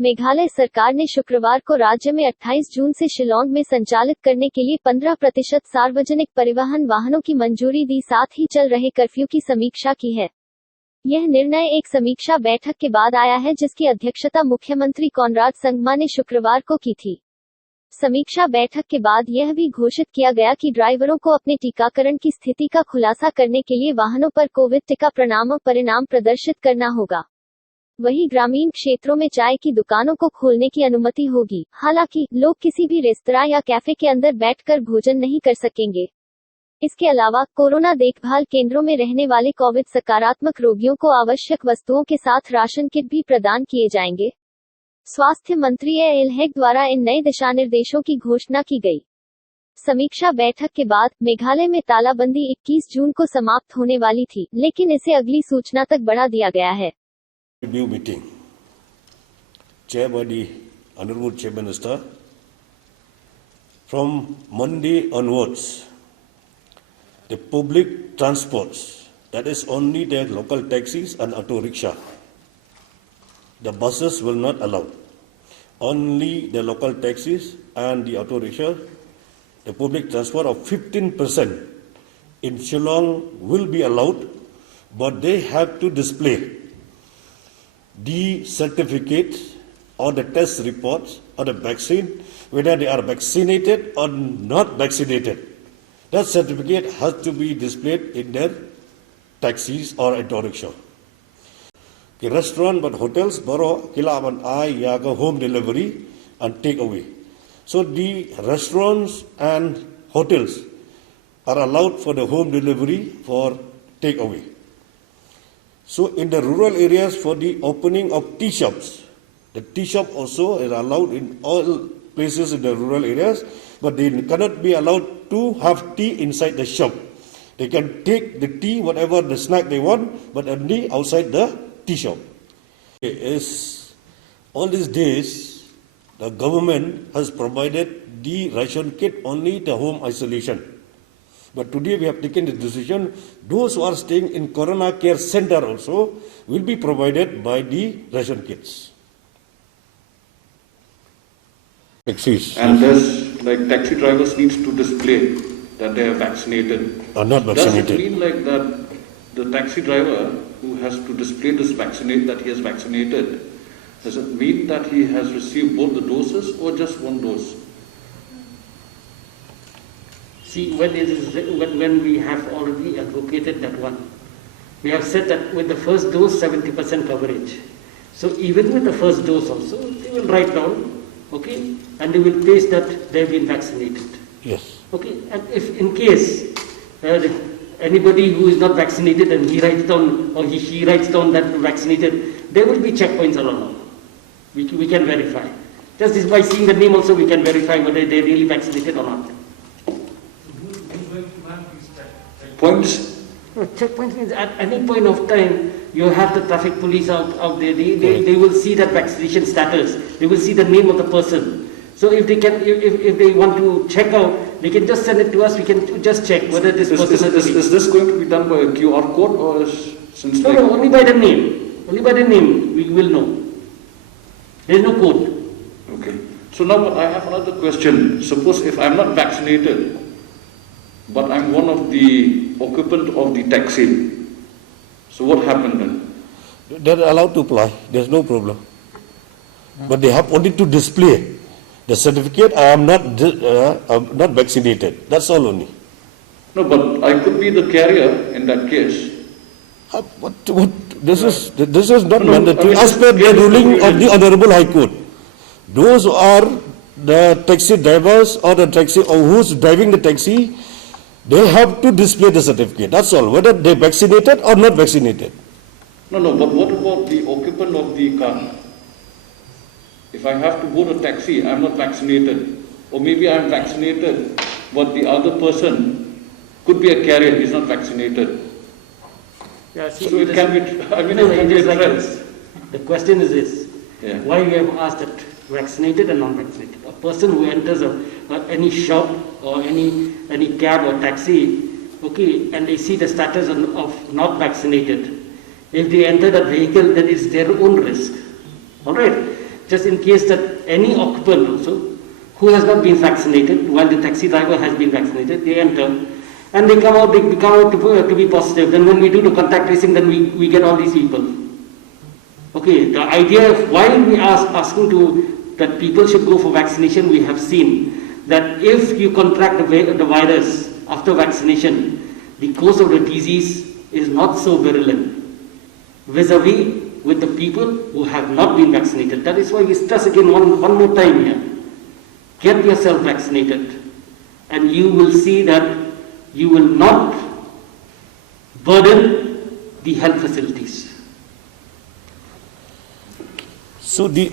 मेघालय सरकार ने शुक्रवार को राज्य में 28 जून से शिलांग में संचालित करने के लिए 15% सार्वजनिक परिवहन वाहनों की मंजूरी दी, साथ ही चल रहे कर्फ्यू की समीक्षा की है। यह निर्णय एक समीक्षा बैठक के बाद आया है, जिसकी अध्यक्षता मुख्यमंत्री कॉनराड संगमा ने शुक्रवार को की थी। समीक्षा बैठक के बाद यह भी घोषित किया गया कि ड्राइवरों को अपने टीकाकरण की स्थिति का खुलासा करने के लिए वाहनों पर कोविड टीका परिणाम प्रदर्शित करना होगा। वहीं ग्रामीण क्षेत्रों में चाय की दुकानों को खोलने की अनुमति होगी। हालांकि लोग किसी भी रेस्तरां या कैफे के अंदर बैठकर भोजन नहीं कर सकेंगे। इसके अलावा कोरोना देखभाल केंद्रों में रहने वाले कोविड सकारात्मक रोगियों को आवश्यक वस्तुओं के साथ राशन किट भी प्रदान किए जाएंगे। स्वास्थ्य मंत्री एल हेग द्वारा इन नए दिशानिर्देशों की घोषणा की गई। समीक्षा बैठक के बाद मेघालय में तालाबंदी 21 जून को समाप्त होने वाली थी, लेकिन इसे अगली सूचना तक बढ़ा दिया गया है। Review meeting chaired by the Honorable Chief Minister. From Monday onwards, the public transports, that is only the local taxis and auto rickshaw, the buses will not allow. Only the local taxis and the auto rickshaw, the public transport of 15% in Shillong will be allowed, but they have to display the certificate or the test reports or the vaccine, whether they are vaccinated or not vaccinated. That certificate has to be displayed in their taxis or auto rickshaw. The restaurant but hotels baro kilaban ai yaga home delivery and take away. So the restaurants and hotels are allowed for the home delivery for take away. So in the rural areas, for the opening of tea shops, the tea shop also is allowed in all places in the rural areas, but they cannot be allowed to have tea inside the shop. They can take the tea, whatever the snack they want, but only outside the tea shop. All these days, the government has provided the ration kit only the home isolation. But today we have taken the decision, those who are staying in Corona Care Center also will be provided by the ration kits. Taxis. And there's, like, taxi drivers needs to display that they are vaccinated. Are not vaccinated. Does it mean like that the taxi driver who has to display this that he is vaccinated, does it mean that he has received both the doses or just one dose? See, when we have already advocated that one, we have said that with the first dose, 70% coverage. So even with the first dose also, they will write down, okay, and they will paste that they have been vaccinated. Yes. Okay, and if in case anybody who is not vaccinated and he writes down or she writes down that vaccinated, there will be checkpoints along. We can verify. Just by seeing the name also, we can verify whether they are really vaccinated or not. Points? Checkpoints means at any point of time, you have the traffic police out there. They will see that vaccination status. They will see the name of the person. So if they want to check out, they can just send it to us. We can just check whether this person is this going to be done by a QR code or since no, only by the name. Only by the name we will know. There is no code. Okay. So now I have another question. Suppose if I'm not vaccinated, but I'm one of the occupant of the taxi. So what happened then? They're allowed to apply. There's no problem. But they have only to display the certificate. I am not vaccinated. That's all only. No, but I could be the carrier in that case. This is not mandatory. As per the ruling of the Honorable High Court, those who are the taxi drivers or the taxi or who's driving the taxi, they have to display the certificate. That's all. Whether they vaccinated or not vaccinated. No, but what about the occupant of the car? If I have to board a taxi, I'm not vaccinated. Or maybe I'm vaccinated, but the other person could be a carrier, he's not vaccinated. Yeah, see, so it can be, I mean, no, it is like this. The question is this. Yeah. Why we have asked that vaccinated and non-vaccinated? A person who enters any shop or any cab or taxi, okay, and they see the status of not vaccinated, if they enter the vehicle, then it's their own risk. All right. just in case that any occupant also who has not been vaccinated, while the taxi driver has been vaccinated, they enter and they come out to be positive. Then when we do the contact tracing, then we get all these people. Okay, the idea of why we are asking that people should go for vaccination, we have seen that if you contract the virus after vaccination, the course of the disease is not so virulent vis-a-vis with the people who have not been vaccinated. That is why we stress again one more time here. Get yourself vaccinated and you will see that you will not burden the health facilities. So the